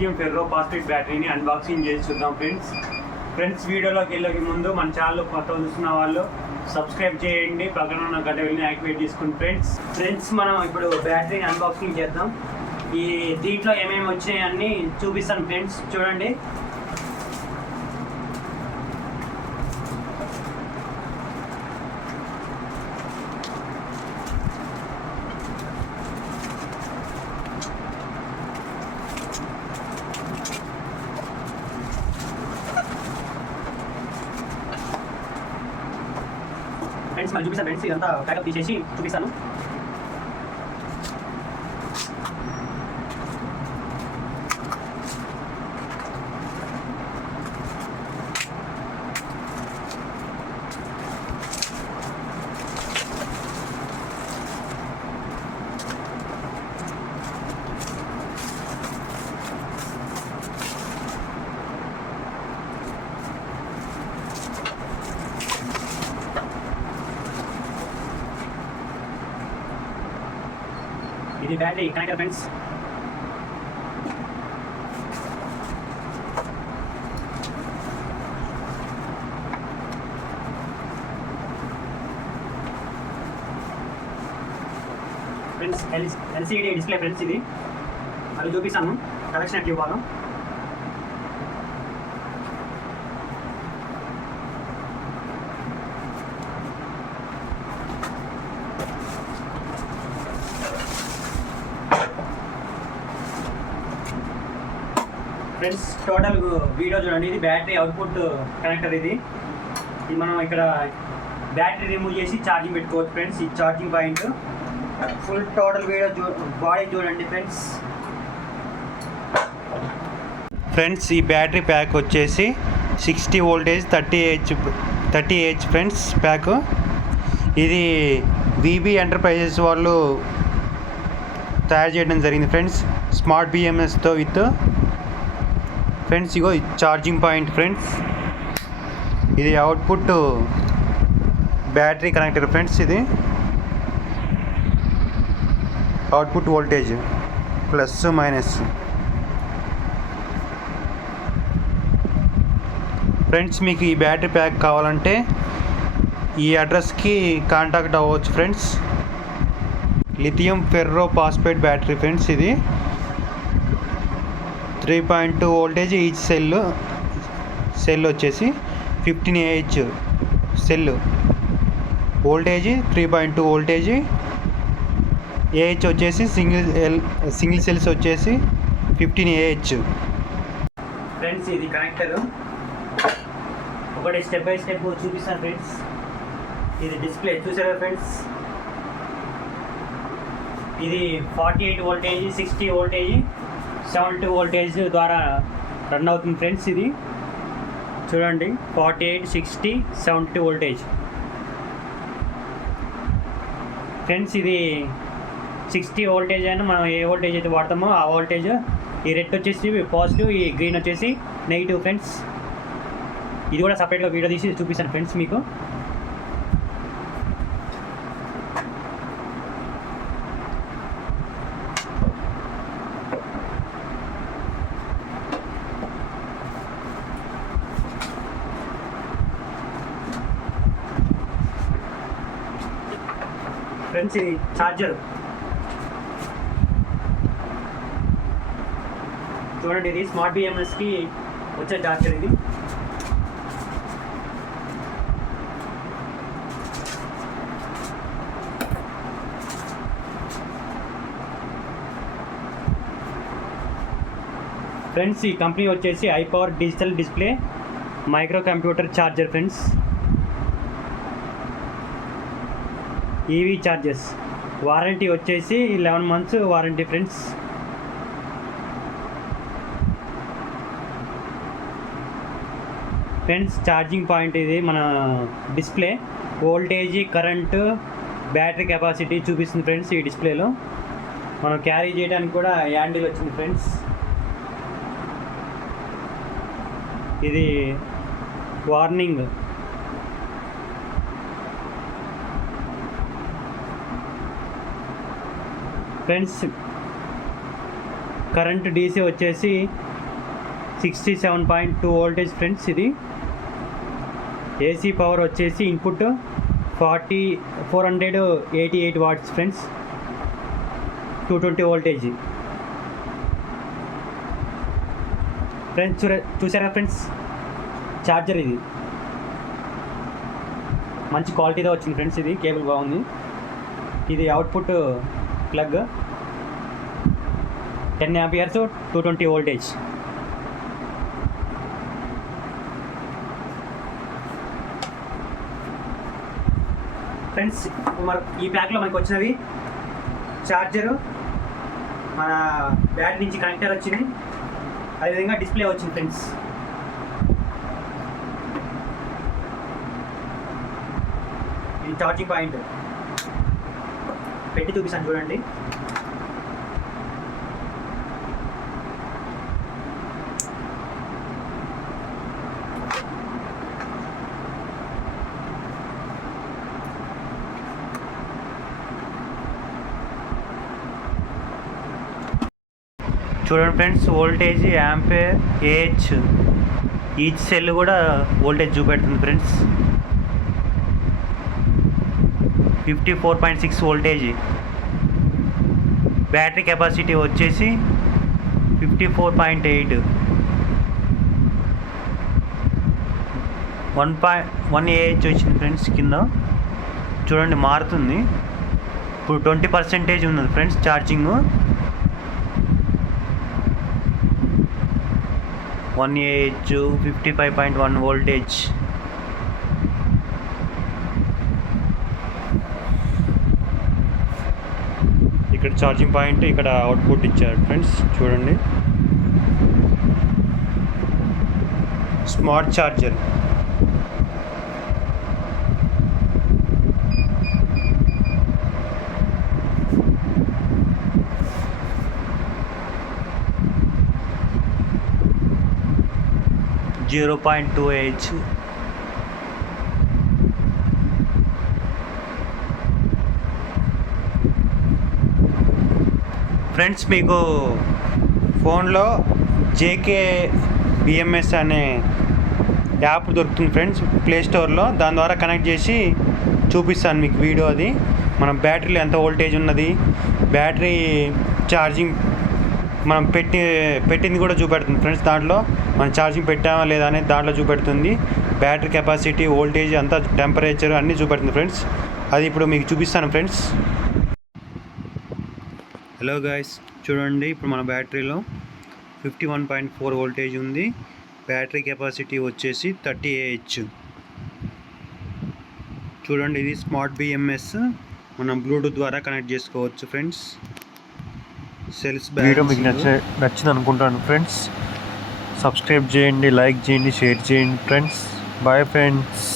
lithium ferro phosphate బ్యాటరీని అన్బాక్సింగ్ చేసి చూద్దాం ఫ్రెండ్స్ వీడియోలోకి వెళ్ళే ముందు మన ఛానల్ కొత్త చూస్తున్న వాళ్ళు సబ్స్క్రైబ్ చేయండి, పక్కన ఉన్న గంట వెళ్ళి యాక్టివేట్ చేసుకోండి ఫ్రెండ్స్ మనం ఇప్పుడు బ్యాటరీని అన్బాక్సింగ్ చేద్దాం. ఈ దీంట్లో ఏమేమి వచ్చాయని చూపిస్తాను ఫ్రెండ్స్, చూడండి. ఫ్రెండ్స్ మనం చూపిస్తాను ఫ్రెండ్స్, ఇదంతా ప్యాకప్ తీసేసి చూపిస్తాను. ఇది battery connector friends. Friends LCD display friends, ఇది అది చూపిస్తాను కనెక్షన్ ఎట్లా ఇవ్వాలో. ఫ్రెండ్స్ టోటల్ వీడియో చూడండి. ఇది బ్యాటరీ అవుట్పుట్ కనెక్టర్. ఇది మనం ఇక్కడ బ్యాటరీ రిమూవ్ చేసి ఛార్జింగ్ పెట్టుకోవచ్చు ఫ్రెండ్స్. ఈ charging point full total video body చూడండి ఫ్రెండ్స్. ఈ బ్యాటరీ ప్యాక్ వచ్చేసి 60 వోల్టేజ్ 30 హెచ్ ఫ్రెండ్స్ ప్యాక్. ఇది విబి ఎంటర్ప్రైజెస్ వాళ్ళు తయారు చేయడం జరిగింది ఫ్రెండ్స్, స్మార్ట్ బిఎంఎస్తో విత్ ఫ్రెండ్స్. ఇగో ఛార్జింగ్ పాయింట్ ఫ్రెండ్స్. ఇది అవుట్పుట్ బ్యాటరీ కనెక్టర్ ఫ్రెండ్స్. ఇది output voltage plus minus friends. మీకు ఈ బ్యాటరీ ప్యాక్ కావాలంటే ఈ అడ్రస్కి కాంటాక్ట్ అవ్వచ్చు friends. Lithium ferro phosphate battery friends. ఇది 3.2 వోల్టేజ్ ఈచ్ సెల్ వచ్చేసి 15 AH cell voltage, 3.2 voltage. AH వచ్చేసి సింగిల్ సెల్స్ వచ్చేసి 15 AH ఫ్రెండ్స్. ఇది కనెక్టర్ ఒకటి స్టెప్ బై స్టెప్ చూపిస్తాను ఫ్రెండ్స్. ఇది డిస్ప్లే చూసారా ఫ్రెండ్స్. ఇది 48 వోల్టేజ్, 60 వోల్టేజ్, 70 వోల్టేజ్ ద్వారా రన్ అవుతుంది ఫ్రెండ్స్. ఇది చూడండి 48, 60, 70 వోల్టేజ్ ఫ్రెండ్స్. ఇది 60 వోల్టేజ్ అయినా మనం ఏ వోల్టేజ్ అయితే వాడతామో ఆ వోల్టేజ్. ఈ రెడ్ వచ్చేసి పాజిటివ్, ఈ గ్రీన్ వచ్చేసి నెగిటివ్ ఫ్రెండ్స్. ఇది కూడా సపరేట్గా వీడియో తీసి చూపిస్తాను ఫ్రెండ్స్ మీకు. ఫ్రెండ్స్ ఇది ఛార్జర్ చూడండి. ఇది స్మార్ట్ బిఎంఎస్కి వచ్చే ఛార్జర్. ఇది ఫ్రెండ్స్ ఈ కంపెనీ వచ్చేసి iPower digital display micro computer charger friends. EV charges warranty వచ్చేసి 11 months warranty friends. Charging point ఇది మన display voltage, current, battery capacity చూపిస్తుంది ఫ్రెండ్స్. ఈ డిస్ప్లేలో మనం క్యారీ చేయడానికి కూడా హ్యాండిల్ వచ్చింది ఫ్రెండ్స్. ఇది వార్నింగ్ ఫ్రెండ్స్. కరెంట్ డీసీ వచ్చేసి 67.2 వోల్టేజ్ ఫ్రెండ్స్. ఇది ఏసీ పవర్ వచ్చేసి input 488 watts friends. 220 voltage friends. చూసారా ఫ్రెండ్స్, ఛార్జర్ ఇది మంచి క్వాలిటీతో వచ్చింది ఫ్రెండ్స్. ఇది కేబుల్ బాగుంది. ఇది output plug 10 amperes 220 voltage. Friends ఈ ప్యాక్లో మనకు వచ్చినవి ఛార్జరు, మన బ్యాటరీ నుంచి కనెక్టర్ వచ్చింది, అదేవిధంగా డిస్ప్లే వచ్చింది ఫ్రెండ్స్. ఇది ఛార్జింగ్ పాయింట్ పెట్టి చూపిస్తాను చూడండి. చూడండి friends, voltage, Ampere, AH, each cell కూడా వోల్టేజ్ చూపెడుతుంది ఫ్రెండ్స్. 54.6 వోల్టేజ్. బ్యాటరీ కెపాసిటీ వచ్చేసి 54.8. 1 ఏహెచ్ వచ్చింది ఫ్రెండ్స్. కింద చూడండి మారుతుంది. ఇప్పుడు 20% ఉన్నది ఫ్రెండ్స్ ఛార్జింగ్. 1 ఏహెచ్, 55.1 వోల్టేజ్. ఇక్కడ ఛార్జింగ్ పాయింట్, ఇక్కడ అవుట్పుట్ ఇచ్చారు ఫ్రెండ్స్. చూడండి, స్మార్ట్ ఛార్జర్. .2H. ఫ్రెండ్స్, మీకు ఫోన్లో జేకే బిఎంఎస్ అనే యాప్ దొరుకుతుంది ఫ్రెండ్స్ ప్లే స్టోర్లో. దాని ద్వారా కనెక్ట్ చేసి చూపిస్తాను మీకు వీడియో. అది మన బ్యాటరీలో ఎంత వోల్టేజ్ ఉన్నది, బ్యాటరీ ఛార్జింగ్ మనం పెట్టింది కూడా చూపెడుతుంది ఫ్రెండ్స్. దాంట్లో మనం ఛార్జింగ్ పెట్టామా లేదా అనేది దాంట్లో చూపెడుతుంది. బ్యాటరీ కెపాసిటీ, వోల్టేజ్ అంతా, టెంపరేచర్ అన్నీ చూపెడుతుంది ఫ్రెండ్స్. అది ఇప్పుడు మీకు చూపిస్తాను ఫ్రెండ్స్. హలో గాయస్, చూడండి, ఇప్పుడు మన బ్యాటరీలో 51.4 వోల్టేజ్ ఉంది. బ్యాటరీ కెపాసిటీ వచ్చేసి 30 AH. చూడండి, ఇది స్మార్ట్ బిఎంఎస్. మనం బ్లూటూత్ ద్వారా కనెక్ట్ చేసుకోవచ్చు ఫ్రెండ్స్. సెల్స్ వీడియో మీకు నచ్చింది అనుకుంటాను ఫ్రెండ్స్. సబ్స్క్రైబ్ చేయండి, లైక్ చేయండి, షేర్ చేయండి ఫ్రెండ్స్. Bye friends.